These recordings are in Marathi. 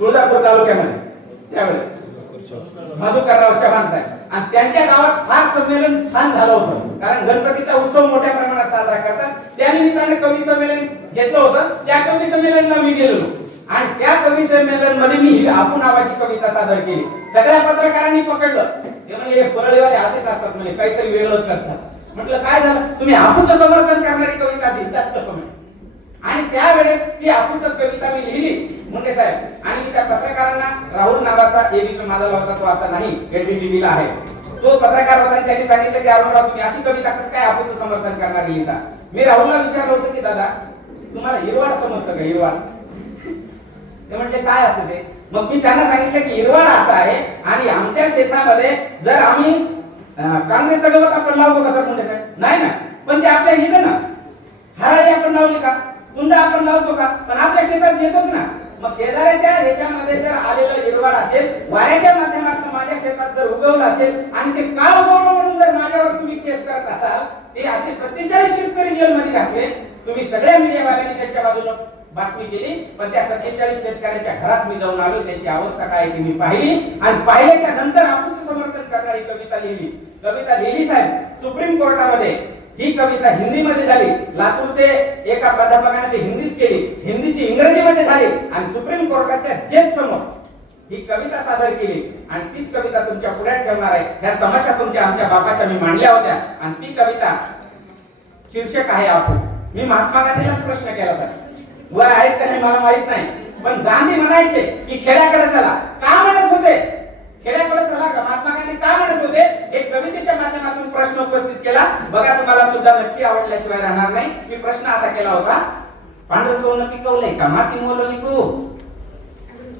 तुळजापूर तालुक्यामध्ये. त्यावेळेस मधुकरराव चव्हाण साहेब. आणि त्यांच्या गावात फार संमेलन छान झालं होतं. कारण गणपतीचा उत्सव मोठ्या प्रमाणात साजरा करतात. त्या निमित्ताने कवी संमेलन घेतलं होतं. त्या कवी संमेलनला मी गेलेलो. आणि त्या कवी संमेलनमध्ये मी आपू नावाची कविता सादर केली. सगळ्या पत्रकारांनी पकडलं. ते म्हणजे हे परळीवाले असेच असतात म्हणजे काहीतरी वेगळंच करतात. म्हटलं काय झालं? तुम्ही आपूचं समर्थन करणारी कविता दिसताच कसं म्हणजे त्यावेळेस ती आपूच कविता मी लिहिली मुंडे साहेब. आणि मी त्या पत्रकारांना राहुल नावाचा एबीपी माझा होता तो आता नाही एबीपीबी आहे. तो पत्रकार होता त्यांनी सांगितलं की अरुणराव तुम्ही अशी कविता कसं काय आपूच समर्थन करणार लिहिता? मी राहुलला विचारलं होतं की दादा तुम्हाला हिरवाड समजतं का हिरवाड? ते म्हटले काय असं ते? मग मी त्यांना सांगितलं की हिरवाड असा आहे आणि आमच्या शेतामध्ये जर आम्ही काँग्रेस सगळं आपण लावतो का सर मुंडे साहेब? नाही ना पण ते आपल्या इथं ना. हराळी आपण लावली का? कुंड आपण लावतो का? पण आपल्या शेतात येतोच ना. मग शेजाऱ्याच्या ह्याच्यामध्ये जर आलेलं हिरवाड असेल वाऱ्याच्या माध्यमातून माझ्या शेतात जर उगवलं असेल आणि ते का उगवलं म्हणून जर माझ्यावर तुम्ही केस करत असाल ते असे सत्तेचाळीस शेतकरी जेलमध्ये घातले. तुम्ही सगळ्या मीडियावाल्यांनी त्यांच्या बाजूनं बातमी केली. पण त्या सत्तेचाळीस शेतकऱ्याच्या घरात मी जाऊन आलो. त्यांची अवस्था काय आहे ती मी पाहिली. आणि पाहिल्याच्या नंतर आपण समर्थन करणारी कविता लिहिली. कविता लिहिली साहेब सुप्रीम कोर्टामध्ये. ही कविता हिंदीमध्ये झाली. लातूरचे एका प्राध्यापकाने ती हिंदीत केली. हिंदीची इंग्रजीमध्ये झाली. आणि सुप्रीम कोर्टाच्या जज समोर ही कविता सादर केली. आणि तीच कविता तुमच्या पुढ्यात ठेवणार आहे. ह्या समस्या तुमच्या आमच्या बापाच्या मी मांडल्या होत्या. आणि ती कविता शीर्षक आहे आपण मी महात्मा गांधीलाच प्रश्न केला होता. वर आहेत का हे मला माहीत नाही. पण गांधी म्हणायचे की खेड्याकडे चला का म्हणत होते खेड्याकडे चला का महात्मा गांधी का म्हणत होते एक कवितेच्या प्रश्न उपस्थित केला. बघा तुम्हाला सुद्धा नक्की आवडल्याशिवाय राहणार नाही. मी प्रश्न असा केला होता पांढरं सोनं पिकवलंय का? माती मोल विकू.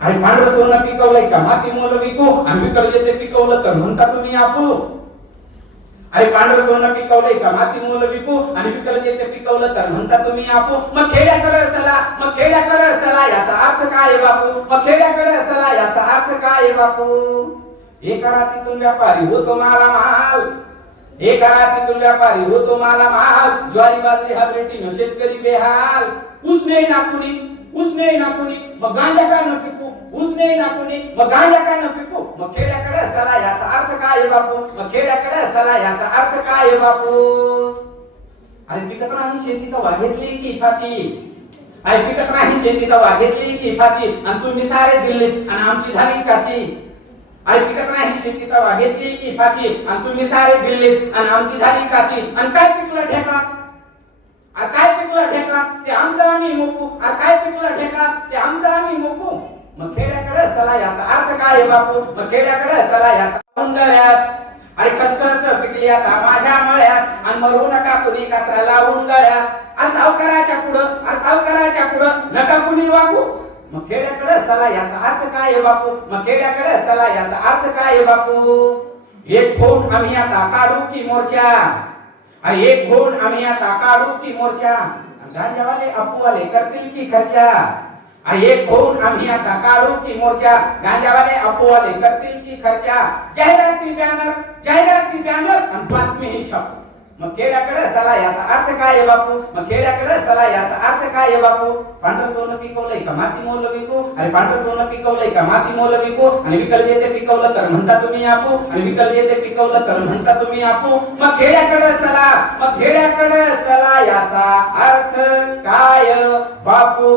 आणि पांढरं सोनं पिकवलंय का? माती मोल विकू. आणि विकलं ते पिकवलं तर म्हणता तुम्ही आपू. अरे पांढरं सोनं पिकवलंय का? माती मोल विकू. आणि विकलं जे ते पिकवलं तर म्हणता तुम्ही आपू. मग खेड्याकडे चला मग खेड्याकडे चला याचा अर्थ काय आहे बापू? मग खेड्याकडे चला याचा अर्थ काय आहे बापू? एका रात्रीतून व्यापारी होतो माला माल एका तिथून व्यापारी होतो माला महाल ज्वारी बाजरी हा न शेतकरी बेहाल. उसने नाकुनी उसने नाकुनी मग गांजा का न पिकू उसने नाकुनी मग गांजा का न पिकू मग खेड्याकडे चला याचा अर्थ काय आहे बापू? मग खेड्याकडे चला याचा अर्थ काय आहे बापू? अरे पिकत नाही शेती तर वाघेतली की फाशी. अरे पिकत नाही शेती तर वाघेतली की फाशी आणि तुम्ही सारे दिल्लीत आणि आमची झाली काशी. अरे पिकत शेती तर वाघेतली की फाशी आणि तुम्ही सारे दिल्लीत आणि आमची झाली काशी. आणि काय पिकलं ठेका? आणि काय पिकलं ठेका? ते आमचं आम्ही मोकू. आणि काय पिकलं ठेका? ते आमचं आम्ही मोकू. मग खेड्याकडे चला याचा अर्थ काय आहे बापू? मग खेड्याकडे चला याचा उंडळ्यास. अरे खसखस पिकली आता माझ्या मळ्यात. आणि मरू नका कुणी कचरा लावून गळ्यास अरे सावकाराच्या पुढं अरे सावकाराच्या पुढं नका कुणी वागू. मग खेड्याकडे चला याचा अर्थ काय आहे बापू? मग खेड्याकडे चला याचा अर्थ काय आहे बापू? एक फोन आम्ही आता काढू की मोर्चा? अरे एक फोन आम्ही आता काढू की मोर्चा? गांजावाले अपूवाले करतील की खर्चा? अरे एक फोन आम्ही आता काढू की मोर्चा? गांजावाले अपूवाले करतील की खर्चा? जाहिराती बॅनर जाहिराती बॅनर आणि बातमीही छापू. मग खेड्याकडे चला याचा अर्थ काय आहे बापू? मग खेड्याकडे चला याचा अर्थ काय आहे बापू? पांढरं सोनं पिकवलंय का? माती मोल विकू? आणि पांढरं सोनं पिकवलंय का? माती मोल विकू? आणि विकल येते पिकवलं तर म्हणता तुम्ही आपू? आणि विकल येते पिकवलं तर म्हणता तुम्ही आपू? मग खेड्याकडे चला मग खेड्याकडे चला याचा अर्थ काय बापू?